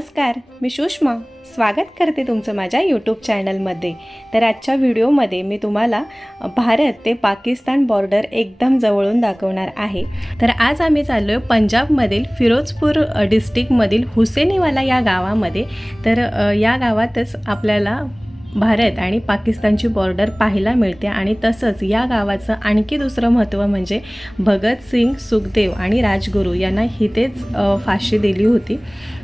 नमस्कार मी सुषमा. स्वागत करते तुमचं माझ्या यूट्यूब चॅनलमध्ये तर आजच्या व्हिडिओमध्ये मी तुम्हाला भारत ते पाकिस्तान बॉर्डर एकदम जवळून दाखवणार आहे. तर आज आम्ही चाललो आहे पंजाबमधील फिरोजपूर डिस्ट्रिक्टमधील हुसेनीवाला या गावामध्ये. तर या गावातच आपल्याला भारत आणि पाकिस्तानची बॉर्डर पाहायला मिळते आणि तसंच या गावाचं आणखी दुसरं महत्त्व म्हणजे भगतसिंग सुखदेव आणि राजगुरू यांना हितेच फाशी दिली होती.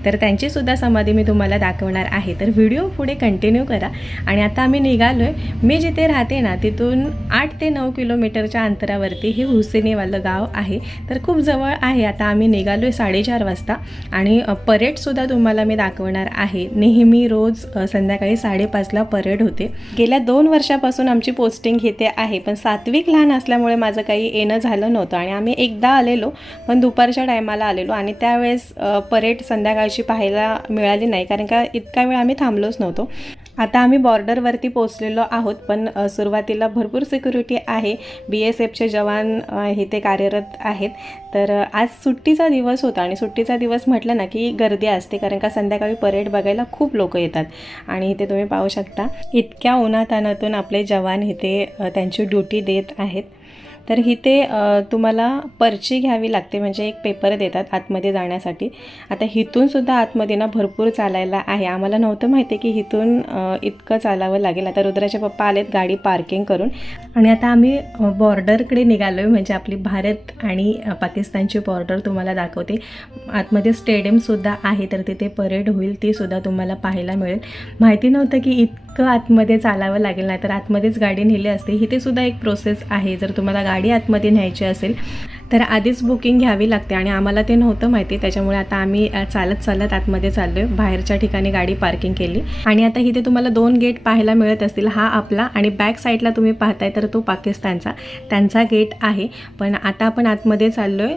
तर त्यांचीसुद्धा समाधी मी तुम्हाला दाखवणार आहे. तर व्हिडिओ पुढे कंटिन्यू करा. आणि आता आम्ही निघालो आहे मी जिथे राहते ना तिथून आठ ते नऊ किलोमीटरच्या अंतरावरती हे हुसेनीवालं गाव आहे. तर खूप जवळ आहे. आता आम्ही निघालो आहे साडेचार वाजता. आणि परेडसुद्धा तुम्हाला मी दाखवणार आहे. नेहमी रोज संध्याकाळी साडेपाचला परेड होते. गेल्या दोन वर्षापासून आमची पोस्टिंग इथे आहे पण सात्विक लहान असल्यामुळे माझं काही येणं झालं नव्हतं आणि आम्ही एकदा आलेलो पण दुपारच्या टायमाला आलेलो आणि त्यावेळेस परेड संध्याकाळची पाहायला मिळाली नाही कारण का इतका वेळ आम्ही थांबलोच नव्हतो. आता आम्ही बॉर्डरवरती पोचलेलो आहोत पण सुरुवातीला भरपूर सिक्युरिटी आहे. बी एस एफचे जवान इथे कार्यरत आहेत. तर आज सुट्टीचा दिवस होता आणि सुट्टीचा दिवस म्हटलं ना की गर्दी असते कारण का संध्याकाळी परेड बघायला खूप लोक येतात. आणि इथे तुम्ही पाहू शकता इतक्या उन्हातानातून आपले जवान इथे त्यांची ड्युटी देत आहेत. तर इथे तुम्हाला पर्ची घ्यावी लागते. म्हणजे एक पेपर देतात आतमध्ये जाण्यासाठी. आता हिथूनसुद्धा आतमध्ये ना भरपूर चालायला आहे. आम्हाला नव्हतं माहिती आहे की इथून इतकं चालावं लागेल. आता रुद्राचे पप्पा आलेत गाडी पार्किंग करून. आणि आता आम्ही बॉर्डरकडे निघालो आहे म्हणजे आपली भारत आणि पाकिस्तानची बॉर्डर तुम्हाला दाखवते. आतमध्ये स्टेडियमसुद्धा आहे तर तिथे परेड होईल तीसुद्धा तुम्हाला पाहायला मिळेल. माहिती नव्हतं की इतकं आतमध्ये चालावं लागेल. नाही तर आतमध्येच गाडी नेली असते. इथेसुद्धा एक प्रोसेस आहे. जर तुम्हाला गाडी आतमध्ये न्यायची असेल तर आधीच बुकिंग घ्यावी लागते आणि आम्हाला ते नव्हतं माहिती. त्याच्यामुळे आता आम्ही चालत चालत आतमध्ये चाललो आहे बाहेरच्या ठिकाणी गाडी पार्किंग केली. आणि आता इथे तुम्हाला दोन गेट पाहायला मिळत असतील. हा आपला आणि बॅक साईडला तुम्ही पाहताय तर तो पाकिस्तानचा. त्यांचा गेट आहे. पण आता आपण आतमध्ये चाललो आहे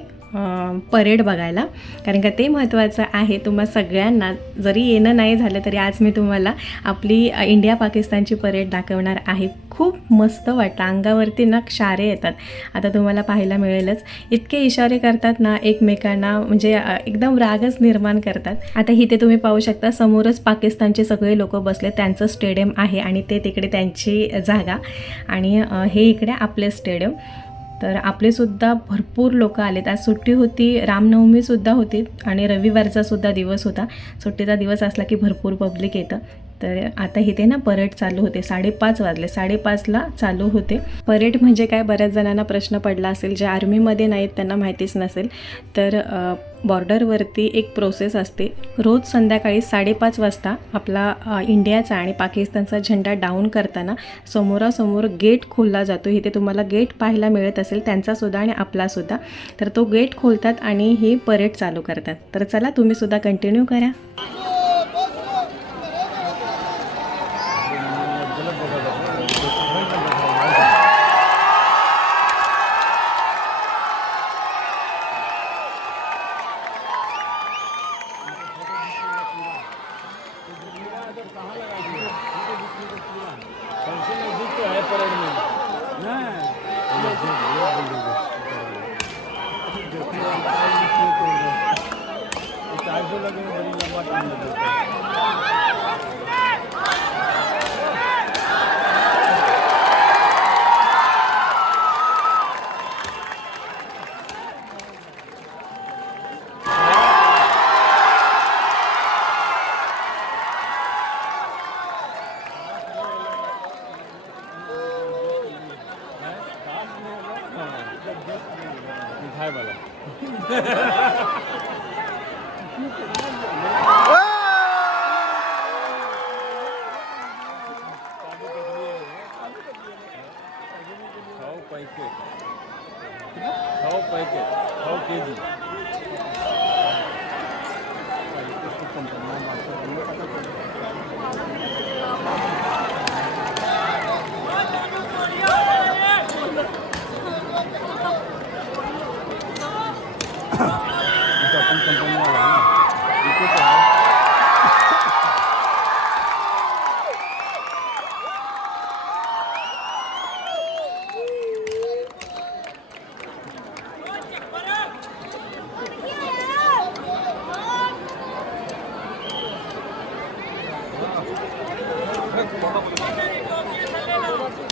परेड बघायला. कारण का ते महत्त्वाचं आहे. तुम्हा सगळ्यांना जरी येणं नाही झालं तरी आज मी तुम्हाला आपली इंडिया पाकिस्तानची परेड दाखवणार आहे. खूप मस्त वाटतं. अंगावरती ना क्षारे येतात. आता तुम्हाला पाहायला मिळेलच. इतके इशारे करतात ना एकमेकांना म्हणजे एकदम रागच निर्माण करतात. आता इथे तुम्ही पाहू शकता समोरच पाकिस्तानचे सगळे लोक बसले. त्यांचं स्टेडियम आहे आणि ते तिकडे त्यांची जागा. आणि हे इकडे आपले स्टेडियम. तर आपलेसुद्धा भरपूर लोक आलेत. आज सुट्टी होती रामनवमीसुद्धा होती आणि रविवारचासुद्धा दिवस होता. सुट्टीचा दिवस असला की भरपूर पब्लिक येतं. तर आता इथे ना परेड चालू होते. साडेपाच वाजले. साडेपाचला चालू होते. परेड म्हणजे काय? बऱ्याच जणांना प्रश्न पडला असेल. जे आर्मीमध्ये नाहीत त्यांना माहितीच नसेल. तर बॉर्डरवरती एक प्रोसेस असते. रोज संध्याकाळी साडेपाच वाजता आपला इंडियाचा आणि पाकिस्तानचा झेंडा डाऊन करताना समोरासमोर गेट खोलला जातो. इथे तुम्हाला गेट पाहायला मिळत असेल. त्यांचासुद्धा आणि आपलासुद्धा तर तो गेट खोलतात आणि ही परेड चालू करतात. तर चला तुम्हीसुद्धा कंटिन्यू करा. Tá Olha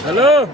Hello.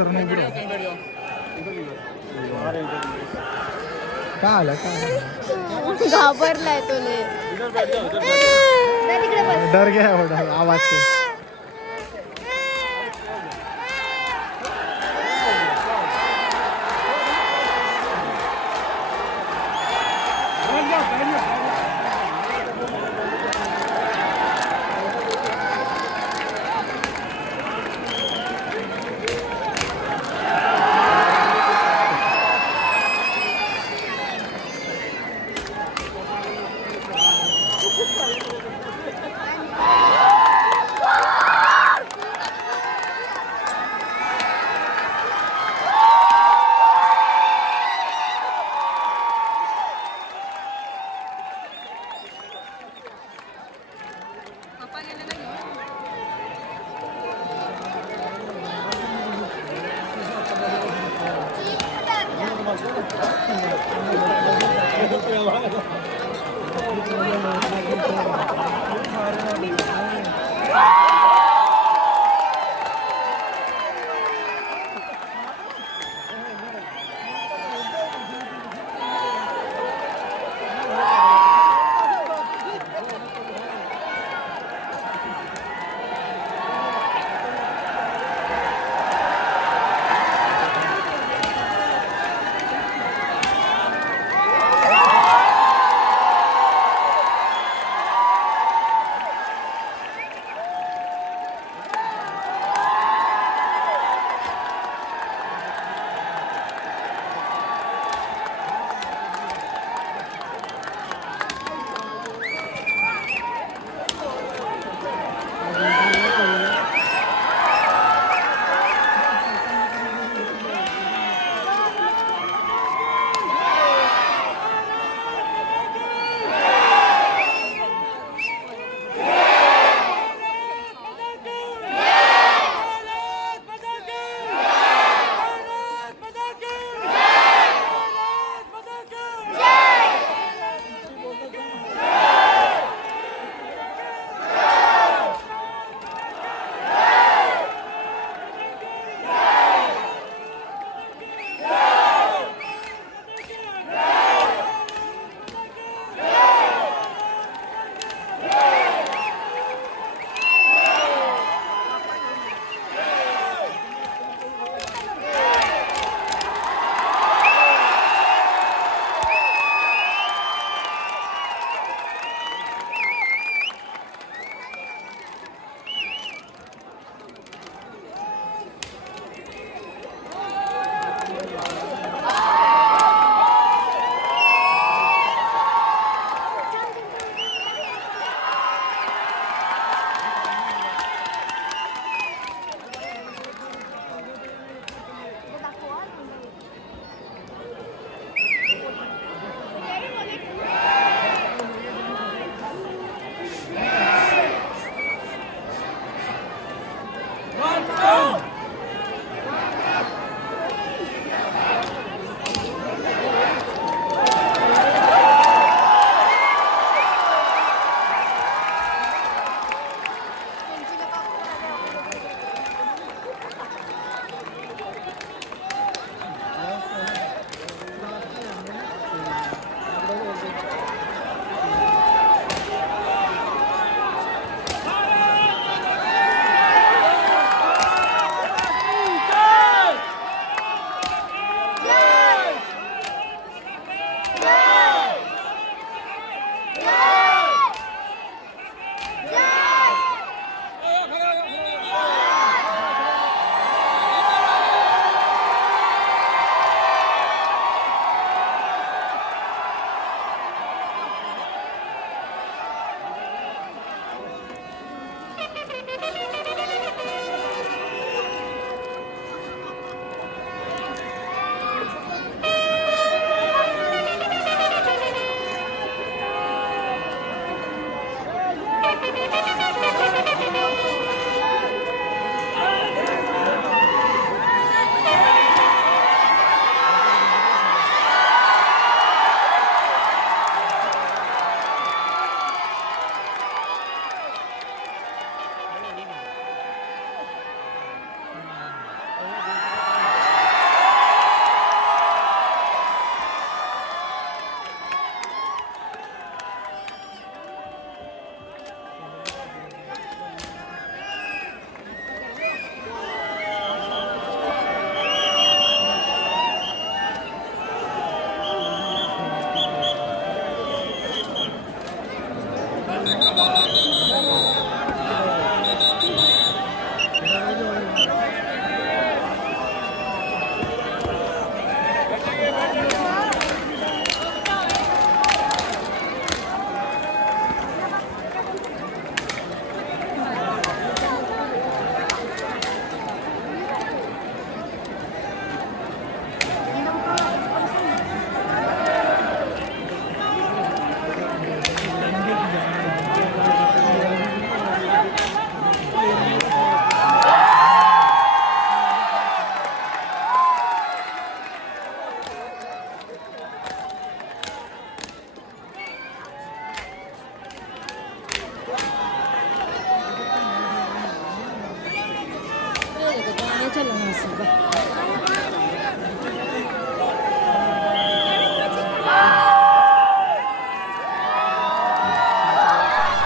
नाही पुढे का आलं का? घाबरलाय तो. डर गया एवढा आवाज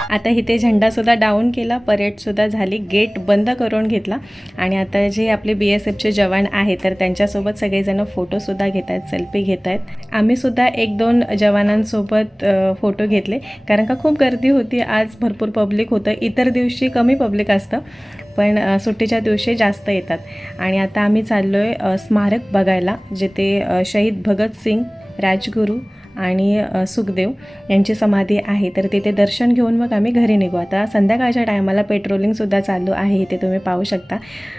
आता इथे झेंडासुद्धा डाऊन केला परेडसुद्धा झाली गेट बंद करून घेतला. आणि आता जे आपले बी एस एफचे जवान आहेत तर त्यांच्यासोबत सगळेजण फोटोसुद्धा घेत आहेत सेल्फी घेत आहेत आम्हीसुद्धा एक दोन जवानांसोबत फोटो घेतले. कारण का खूप गर्दी होती. आज भरपूर पब्लिक होतं. इतर दिवशी कमी पब्लिक असतं. पण सुट्टीच्या दिवशी जास्त येतात. आणि आता आम्ही चाललो आहे स्मारक बघायला जिथे शहीद भगतसिंग राजगुरू आणि सुखदेव यांची समाधी आहे. तर तिथे दर्शन घेऊन मग आम्ही घरी निघू. आता संध्याकाळच्या टायमाला पेट्रोलिंगसुद्धा चालू आहे इथे तुम्ही पाहू शकता.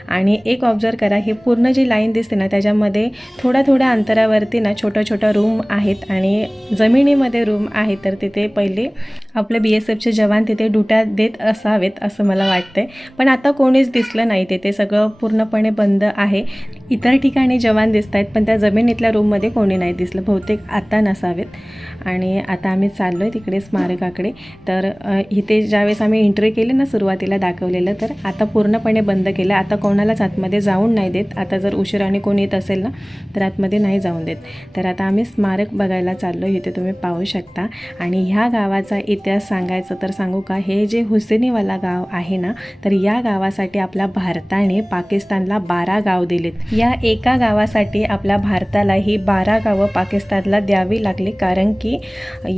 आणि एक ऑब्झर्व करा ही पूर्ण जी लाईन दिसते ना त्याच्यामध्ये थोड्या थोड्या अंतरावरती ना छोट्या छोट्या रूम आहेत आणि जमिनीमध्ये रूम आहेत तर तिथे पहिले आपले बी एस एफचे जवान तिथे डुट्या देत असावेत असं मला वाटतंय. पण आता कोणीच दिसलं नाही तिथे. सगळं पूर्णपणे बंद आहे. इतर ठिकाणी जवान दिसत आहेत पण त्या जमिनीतल्या रूममध्ये कोणी नाही दिसलं. बहुतेक आता नसावेत. आणि आता आम्ही चाललो आहे तिकडे स्मारकाकडे. तर इथे ज्यावेळेस आम्ही एंट्री केली ना सुरुवातीला दाखवलेलं तर आता पूर्णपणे बंद केलं. आता कोणालाच आतमध्ये जाऊन नाही देत. आता जर उशिराने कोणी येत असेल ना तर आतमध्ये नाही जाऊन देत. तर आता आम्ही स्मारक बघायला चाललो इथे तुम्ही पाहू शकता. आणि ह्या गावाचा इतिहास सांगायचं तर सांगू का? हे जे हुसेनीवाला गाव आहे ना तर या गावासाठी आपल्या भारताने पाकिस्तानला बारा गाव दिलेत. या एका गावासाठी आपल्या भारताला ही बारा गावं पाकिस्तानला द्यावी लागली कारण की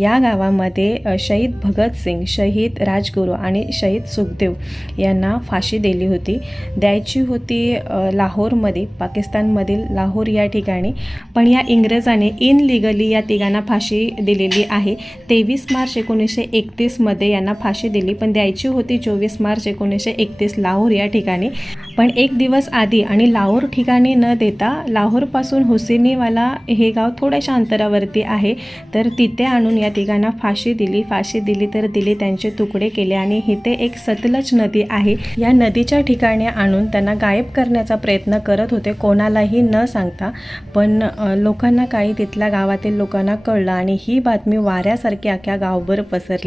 या गावामध्ये शहीद भगतसिंग शहीद राजगुरू आणि शहीद सुखदेव यांना फाशी दिली होती. द्यायची होती लाहोरमध्ये पाकिस्तानमधील लाहोर या ठिकाणी. पण या इंग्रजाने इनलिगली या तिघांना फाशी दिलेली आहे. तेवीस मार्च एकोणीसशे एकतीसमध्ये यांना फाशी दिली पण द्यायची होती चोवीस मार्च एकोणीसशे एकतीस लाहोर या ठिकाणी. पण एक दिवस आधी आणि लाहोर ठिकाणी न देता लाहोरपासून हुसेनीवाला हे गाव थोड्याशा अंतरावरती आहे. तर तिथे आणून या तिघांना फाशी दिली. फाशी दिली तर दिली त्यांचे तुकडे केले आणि इथे एक सतलज नदी आहे. या नदीच्या ठिकाणी आणून त्यांना गायब करण्याचा प्रयत्न करत होते कोणालाही न सांगता. पण लोकांना काही तिथल्या गावातील लोकांना कळलं आणि ही बातमी वाऱ्यासारखी अख्ख्या गावभर पसरली.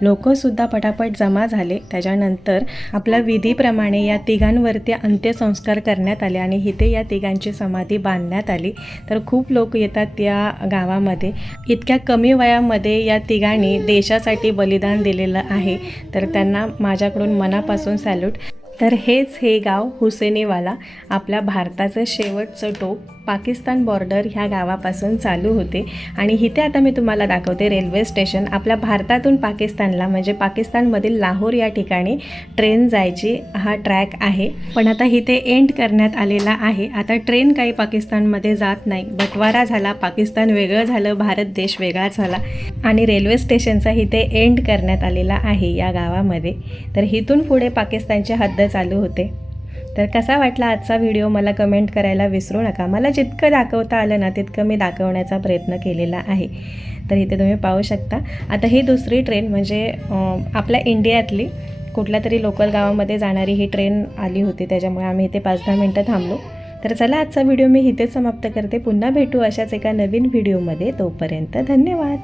लोकंसुद्धा पटापट जमा झाले. त्याच्यानंतर आपल्या विधीप्रमाणे या तिघांवरती अंत्यसंस्कार करण्यात आले आणि इथे या तिघांची समाधी बांधण्यात आली. तर खूप लोक येतात या गावामध्ये. इतक्या कमी वयामध्ये या तिघांनी देशासाठी बलिदान दिलेलं आहे. तर त्यांना माझ्याकडून मनापासून सॅल्यूट. तर हेच हे गाव हुसेनीवाला आपल्या भारताचं शेवटचं टोक. पाकिस्तान बॉर्डर ह्या गावापासून चालू होते. आणि इथे आता मी तुम्हाला दाखवते रेल्वे स्टेशन. आपल्या भारतातून पाकिस्तानला म्हणजे पाकिस्तानमधील लाहोर या ठिकाणी ट्रेन जायची हा ट्रॅक आहे. पण आता इथे एंड करण्यात आलेला आहे. आता ट्रेन काही पाकिस्तानमध्ये जात नाही. बटवारा झाला पाकिस्तान वेगळं झालं भारत देश वेगळा झाला. आणि रेल्वे स्टेशनचा इथे एंड करण्यात आलेला आहे या गावामध्ये. तर इथून पुढे पाकिस्तानची हद्द चालू होते. तर कसा वाटला आजचा व्हिडिओ मला कमेंट करायला विसरू नका. मला जितकं दाखवता आलं ना तितकं मी दाखवण्याचा प्रयत्न केलेला आहे. तर इथे तुम्ही पाहू शकता. आता ही दुसरी ट्रेन म्हणजे आपल्या इंडियातली कुठल्या तरी लोकल गावामध्ये जाणारी ही ट्रेन आली होती. त्याच्यामुळे आम्ही इथे पाच दहा मिनटं थांबलो. तर चला आजचा व्हिडिओ मी इथेच समाप्त करते. पुन्हा भेटू अशाच एका नवीन व्हिडिओमध्ये तोपर्यंत धन्यवाद.